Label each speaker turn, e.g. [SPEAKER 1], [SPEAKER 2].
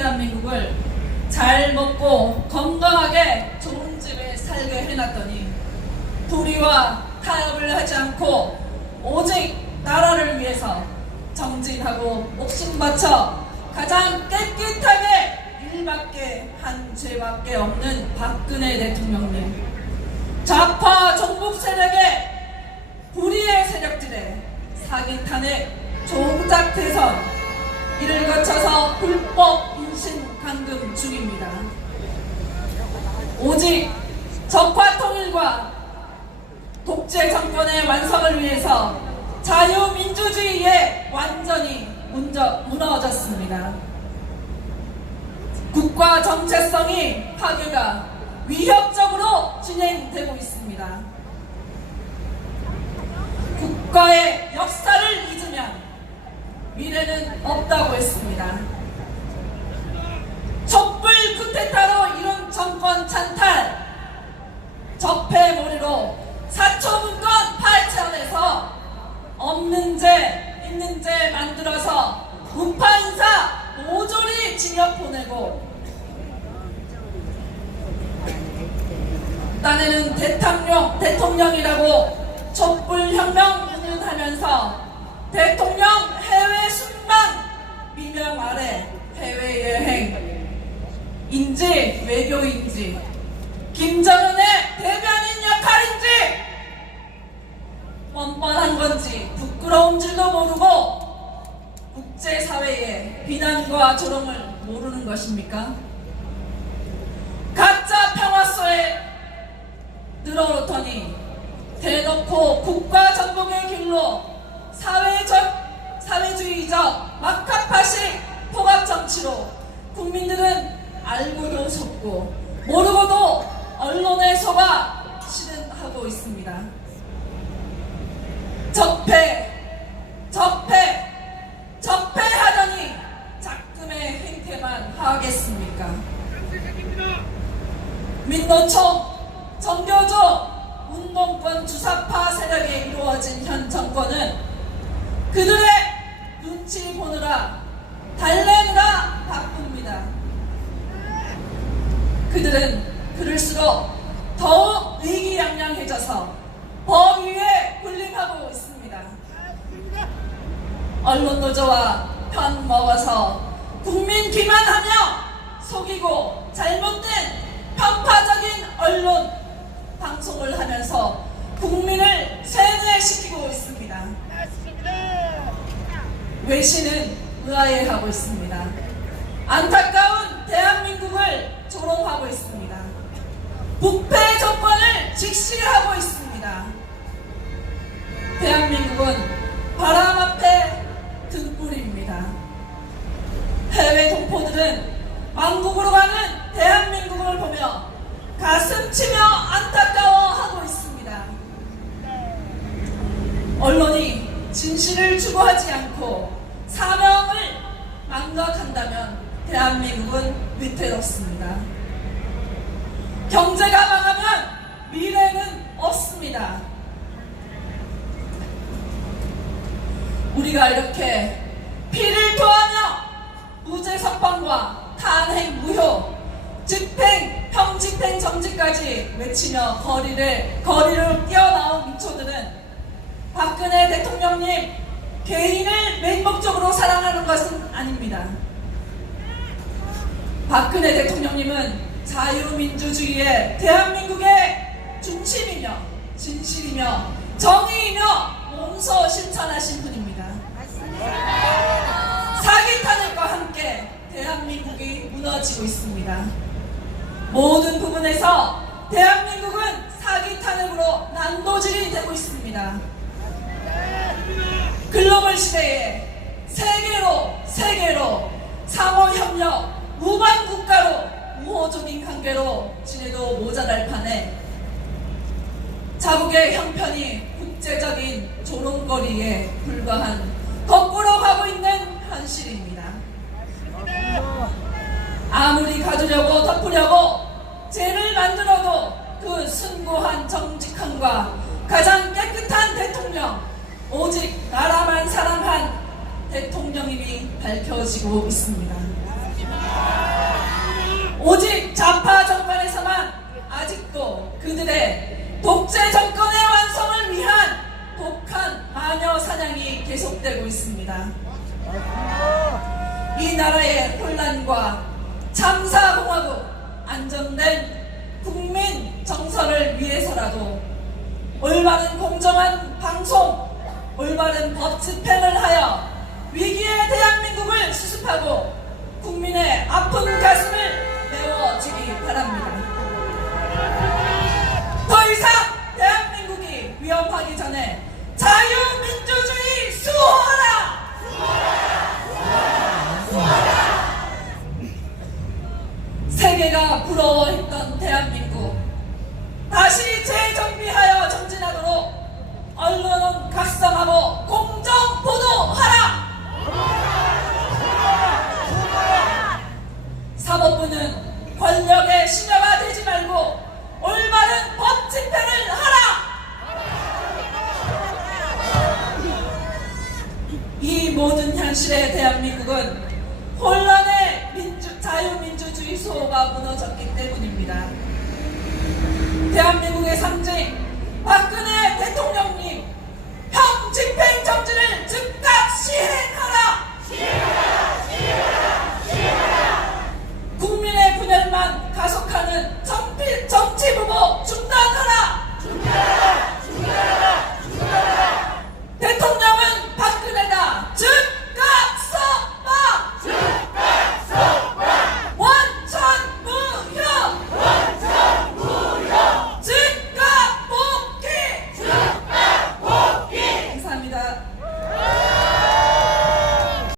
[SPEAKER 1] 대한민국을 잘 먹고 건강하게 좋은 집에 살게 해놨더니 불의와 타협을 하지 않고 오직 나라를 위해서 정진하고 목숨 바쳐 가장 깨끗하게 일밖에 한 죄밖에 없는 박근혜 대통령님. 좌파 종북 세력의 불의의 세력들의 사기 탄핵 조작 대선 이를 거쳐서 불법 인신 감금 중입니다. 오직 적화 통일과 독재 정권의 완성을 위해서 자유민주주의에 완전히 무너졌습니다. 국가 정체성이 파괴가 위협적으로 진행되고 있습니다. 국가의 역사를 미래는 없다고 했습니다. 촛불 쿠데타로 이룬 정권 찬탈, 적폐몰이로 사초분권 파헤쳐내서 없는 죄, 있는 죄 만들어서 인사 모조리 징역 보내고 딴에는 대통령, 대통령이라고 촛불 혁명 운운하면서 대통령 해외 순방 미명 아래 해외여행 인지 외교인지 김정은의 대변인 역할인지 뻔뻔한 건지 부끄러운 줄도 모르고 국제사회의 비난과 조롱을 모르는 것입니까? 가짜 평화소에 늘어놓더니 대놓고 국가 전복의 길로 사회적 사회주의적 막합파식 포갑 정치로 국민들은 알고도 속고 모르고도 언론에 속아 실현하고 있습니다. 적폐, 적폐, 적폐하더니 작금의 행태만 하겠습니까? 민노총, 정교조, 운동권 주사파 세력에 이루어진 현 정권은 그들의 눈치 보느라 달래느라 바쁩니다. 그들은 그럴수록 더욱 의기양양해져서 법 위에 군림하고 있습니다. 언론 노조와 편 먹어서 국민 기만하며 속이고 잘못된 편파적인 언론 방송을 하면서 국민을 세뇌시키고 있습니다. 외신은 의아해하고 있습니다. 안타까운 대한민국을 조롱하고 있습니다. 부패 정권을 직시하고 있습니다. 대한민국은 바람 앞에 등불입니다. 해외 동포들은 왕국으로 가는 대한민국을 보며 가슴 치며 안타까워하고 있습니다. 언론이 진실을 추구하지 않고 사명을 망각한다면 대한민국은 위태롭습니다. 경제가 망하면 미래는 없습니다. 우리가 이렇게 피를 토하며 무죄 석방과 탄핵 무효, 집행, 평집행 정지까지 외치며 거리를 거리를 뛰어나온 민초들은 박근혜 대통령님 개인을 맹목적으로 사랑하는 것은 아닙니다. 박근혜 대통령님은 자유민주주의의 대한민국의 중심이며 진실이며 정의이며 몸소 실천하신 분입니다. 사기 탄핵과 함께 대한민국이 무너지고 있습니다. 모든 부분에서 대한민국은 사기 탄핵으로 난도질이 되고 있습니다. 글로벌 시대에 세계로 세계로 상호 협력 우방 국가로 우호적인 관계로 지내도 모자랄 판에 자국의 형편이 국제적인 조롱거리에 불과한 거꾸로 가고 있는 현실입니다. 아무리 가두려고 덮으려고 죄를 만들어도 그 숭고한 정직함과 가장 깨끗한 대통령 오직 나라만 사랑한 대통령임이 밝혀지고 있습니다. 오직 좌파 정권에서만 아직도 그들의 독재 정권의 완성을 위한 독한 마녀 사냥이 계속되고 있습니다. 이 나라의 혼란과 참사공화국 안정된 국민 정서를 위해서라도 올바른 공정한 방송, 올바른 법 집행을 하여 위기의 대한민국을 수습하고 국민의 아픈 가슴을 메워주기 바랍니다. 더 이상 대한민국이 위험하기 전에 자유민주주의 수호하라! 세계가 부러워했던 대한민국 다시 재정비하여 정진하도록 언론은 각성하고 공정 보도하라. 사법부는 권력의 신여가 되지 말고 올바른 법 집행을 하라. 이 모든 현실의 대한민국은 혼란의 민주, 자유민주주의 수호가 무너졌기 때문입니다. 대한민국의 상징 박근혜